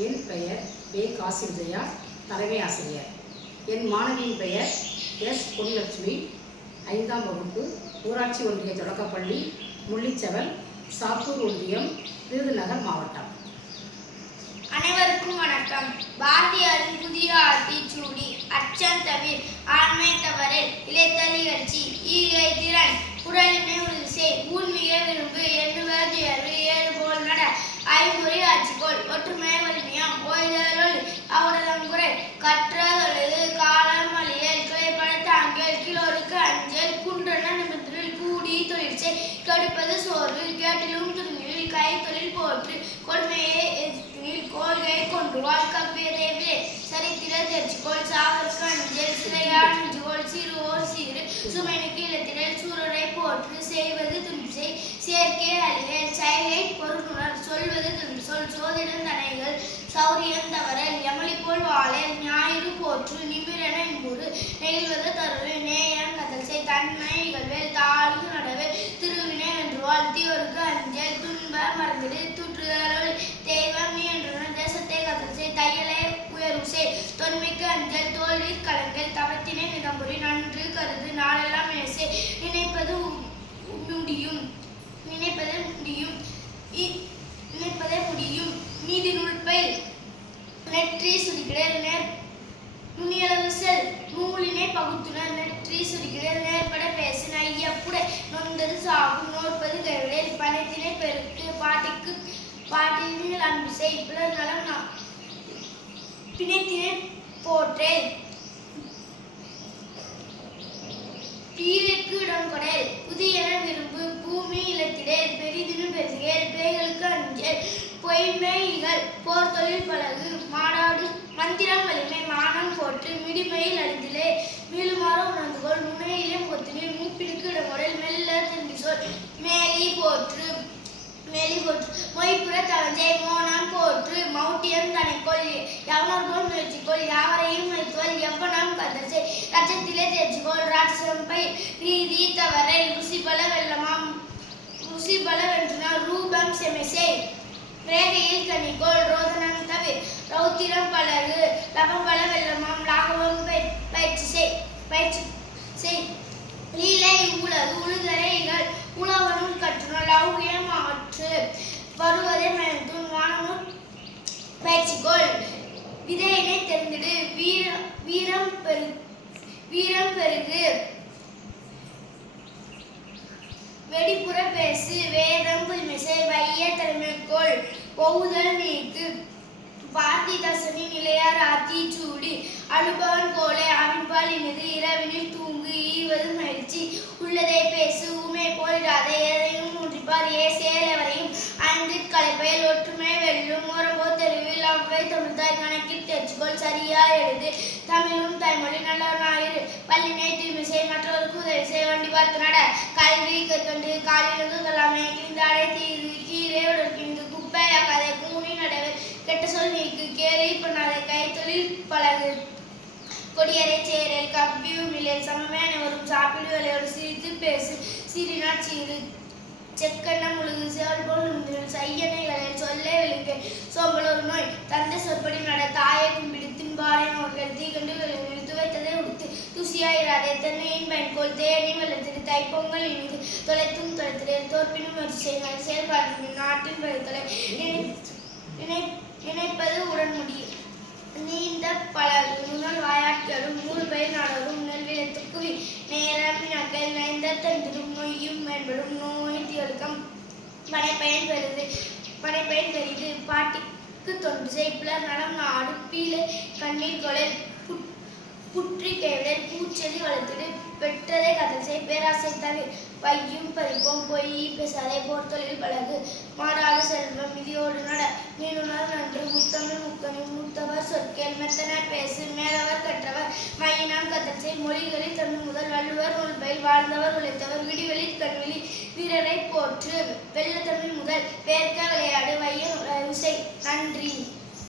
என் பெயர் வே. காசிம் ஜெயா, தலைமை ஆசிரியர். என் மாணவியின் பெயர் எஸ். பொன்லட்சுமி, 5ஆம் வகுப்பு, ஊராட்சி ஒன்றிய தொடக்கப்பள்ளி, முள்ளிச்செவல், சாத்தூர் ஒன்றியம், விருதுநகர் மாவட்டம். அனைவருக்கும் வணக்கம். பாரதியாரின் புதிய ஆத்திச்சூடி அச்சம் தவிர ஆண்மை தவறில் இளைத்தல் இகழ்ச்சி ஈகை திறன் குரலினை உறுதி செய் ஊன்மிக விரும்பு எண்ணுவர் துயர்வு ஏறுபோல் நட ஐம்பொறி ஆட்சிக்கோள் ஒற்றுமை வலிமையாம் ஓய்தலொளி அவரதம் குரல் கற்றதொழுது காலம் அழியல் கிளைப்பட தாங்கல் கிலோருக்கு அஞ்சல் குன்றன நிமிடத்தில் கூடி தொழிற்சை கடுப்பது சோர்வு கேட்டிலும் துணிவில் கை தொழில் போற்று கொடுமையை கோள்கை கொண்டு வாழ்க்கவியதேவிலே சரித்திர தேர்ச்சிக்கோள் சாகருக்கு அஞ்சல் சிறையான் நெஞ்சுகோள் சிறுவோர் சீரு சுமைனுக்கு இலத்திரல் சூரரை போற்று செய்வது துணிசை செயற்கை அழியல் செயலை பொருளுணர் சொல்வது துணி சொல் சோதிடம் தனைகள் சௌரியம் தவறல் யமளி போல் வாழல் ஞாயிறு போற்று நிமிரென இன்புறு நெகிழ்வது தருள் நேயம் கதல்சை தன்மை இகழ்வேல் தாழ்வு நடவேல் திருவினை என்று வாழ்த்தியோருக்கு அஞ்சல் துன்ப மறந்திடு துற்றுதலொள் தெய்வம் நீ என்று தேசத்தை கதல்சை தையலை உயர்வுசை தொன்மைக்கு அஞ்சல் தோல்வி கலங்கள் தவத்தினை நிதம்புரி நன்று கருது நாளெல்லாம் நேசை நினைப்பது முடியும் நினைப்பதே முடியும் நீதி நூல்பை நெற்றி சுரிக்கிறேன் நுண்ணியளவு செல் நூலினை பகுத்துனர் நெற்றி சுரிக்கிறேன் நேர்பட பேசின ஐயப்புட நொந்தது சாகும் நோற்பது கைவிடல் பணத்தினை பெருக்கு பாட்டில் அன்பு செய் பிறர் நலம் பிணைத்தினை போற்றேன் பீருக்கு இடம் கொடல் புதியன விரும்பு பூமி இலத்திடல் பெரிதினும் பெருகேல் பேய்களுக்கு அஞ்சல் பொய்மைகள் போர் தொழில் பழகு மாடாடு மந்திரம் வலிமை மானம் போற்று மிடிமையில் அடிந்திலே மீளுமாறு உணர்ந்துகொள் முனையிலும் கொத்தினில் மூப்பினுக்கு இடங்கொடல் மெல்ல திரும்பி சொல் மேலி போற்று மொய்புற தவஞ்சை மோனம் போற்று மௌட்டியம் தனைக்கொள் எவனோர்கோள் முயற்சிக்கொள் யாவரையும் வைத்துவல் எவ்வனம் கதற்சை ரச்சத்திலே தேர்ச்சிக்கொள் ராட்சம்பை ரீதி தவறை ருசிபல வென்றுனால் ரூபம் செமைசை ரேகையில் கனிக்கோள் ரோதனம் தவிர ரௌத்திரம் பலகு லபம் பல வெள்ளமாம் லாகவம் பயிற்சி செய் லீலை உலகு உழுதரைகள் உழவனும் கற்றுனால் லௌகியம் ஆற்று வருவதை மயந்தும் வானமும் பயிற்சிக்கோள் விதையினை தெரிந்திடு வீரம் பெருகு வெடிப்புற பேசு வேதம் புதுமைசை வைய தலைமைக்கோள் ஒவுதல் நீக்கு பாரதிதாசனின் நிலையார் ஆத்திச்சூடி அனுபவன் கோலை அவின்பால் இனிது இரவினில் தூங்கு ஈவது மகிழ்ச்சி உள்ளதை பேசு ஊமை போயிடாத எதையும் ஊன்றிப்பார் சேலவரையும் ஐந்து கலைப்பயல் ஒற்றுமை வெல்லும் ஓரம்போ தெருவில் அவ்வை தமிழ்தாய் கணக்கில் தேர்ச்சிக்கோள் சரியா எழுது தமிழும் தாய்மொழி நல்லவர் ஞாயிறு பள்ளினை தூய்மைசை மற்றவருக்கு உதவி செய் வண்டி பார்த்து நட கல்வி கற்கண்டு காலிலுக்கு கல்லாமை கிழிந்தாடை தீது கீரை உடற்கிந்து குப்பை கதை கூணி நடவு கெட்ட சொல் நீக்கு கேலி பண்ணாத கைத்தொழில் பழகு கொடியரை சேரல் கவ்வியும் இல்லை சமமே அனைவரும் சாப்பிடு விளையோடு சிரித்து பேசு சிறினா சீரு செக்கெண்ண முழுகு சேவல் போல் நிமிந்திரல் சையனைகளில் சொல்லே விழுங்க சோம்பல் ஒரு நோய் தந்தை சொற்படி நட தாயை கும்பிடு தின்பாறை நோய்கள் தீகண்டு நிறுத்து வைத்ததை உடுத்து துசியாயிராதே தென்னையின் பயன்கோள் தேனி வெள்ளத்திரு தைப்பொங்கல் இனிது தொலைத்திலே தோற்பினும் முயற்சி செய்தால் செயல்பாடு நாட்டின் பயிர்களை நினைப்பது உடன் முடியும் நீண்ட பழகு முதல் வாயாட்களும் நூல்பயிர் நாடரும் நெல்விளத்துக்குவி நேரமினக்கள் நைந்த தந்திரும் நொய்யும் மேம்படும் நோய் திகழ்கம் பனைப்பயன் பெரிது பாட்டிக்கு தொன்று செய்பிளர் நலம் நாடு பீலை கண்ணீர் கொலை புற்றி கைவிடல் பூச்செடி வளர்த்திடு பெற்றதை கதல்சை பேராசை தவிர வையும் பறிப்போம் பொய் பேசாதே போர் தொழில் பழகு மாடாடு செல்வம் விதியோடு நட மீனுணர் நன்று முத்தமிழ் முக்கனி மூத்தவர் சொற்கேள் மெத்தன பேசு மேலவர் கற்றவர் மையினான் கதல்சை மொழிகளில் தன் முதல் வள்ளுவர் நூல்பயில் வாழ்ந்தவர் உழைத்தவர் விடிவெளில் கண்வெளி வீரரை போற்று வெள்ளத்தமிழ் முதல் பேர்க்க விளையாடு வைய விசை. நன்றி.